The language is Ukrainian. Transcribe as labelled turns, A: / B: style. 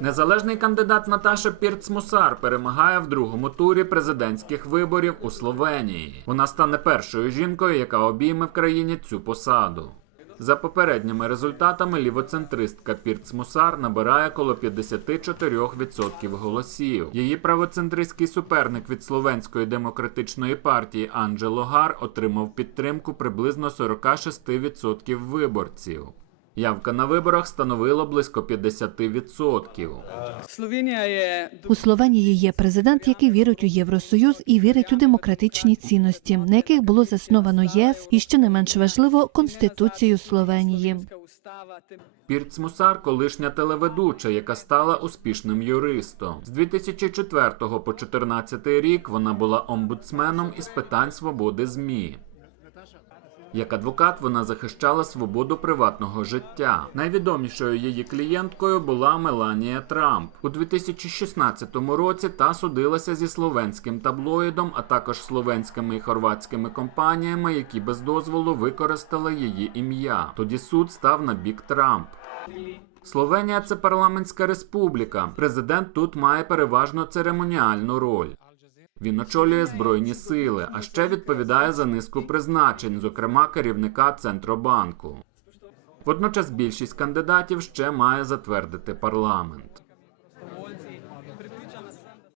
A: Незалежний кандидат Наташа Пірцмусар перемагає в другому турі президентських виборів у Словенії. Вона стане першою жінкою, яка обійме в країні цю посаду. За попередніми результатами лівоцентристка Пірцмусар набирає коло 54% голосів. Її правоцентристський суперник від Словенської демократичної партії Анджело Гар отримав підтримку приблизно 46% виборців. Явка на виборах становила близько 50%.
B: Slovenija
C: У Словенії є президент, який вірить у Євросоюз і вірить у демократичні цінності, на яких було засновано єС, і що не менш важливо конституцію Словенії.
B: ustava, tem-
A: Пірцмусар колишня телеведуча, яка стала успішним юристом. З 2004 по 2014 рік вона була омбудсменом із питань свободи ЗМІ. Як адвокат вона захищала свободу приватного життя. Найвідомішою її клієнткою була Меланія Трамп. У 2016 році та судилася зі словенським таблоїдом, а також словенськими і хорватськими компаніями, які без дозволу використали її ім'я. Тоді суд став на бік Трамп. Словенія це парламентська республіка. Президент тут має переважно церемоніальну роль. Він очолює збройні сили, а ще відповідає за низку призначень, зокрема керівника Центробанку. Водночас більшість кандидатів ще має затвердити парламент.